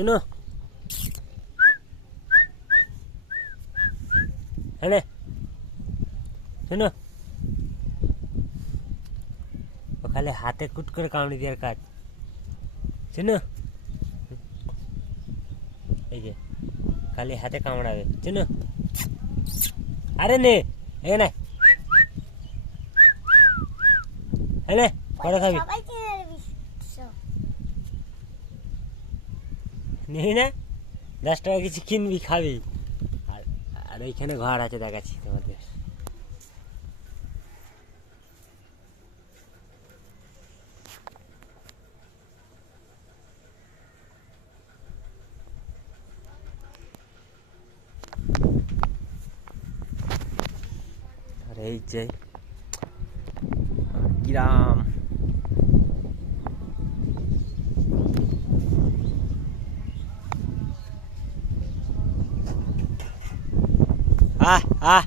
শুনো হ্যাঁ শুনো ও খালি হাতে কুট করে কামড়ে দেওয়ার কাজ শুনো এই যে খালি হাতে কামড়াবে শুনো আরে নে এ না হ্যাঁ পরে খাবি নিবি না 10 টাকা কিছু কিনবি খাবি আর আর ওইখানে ঘর আছে দেখাচ্ছি তোমাদের আর এই যে গ্রাম আহ আহ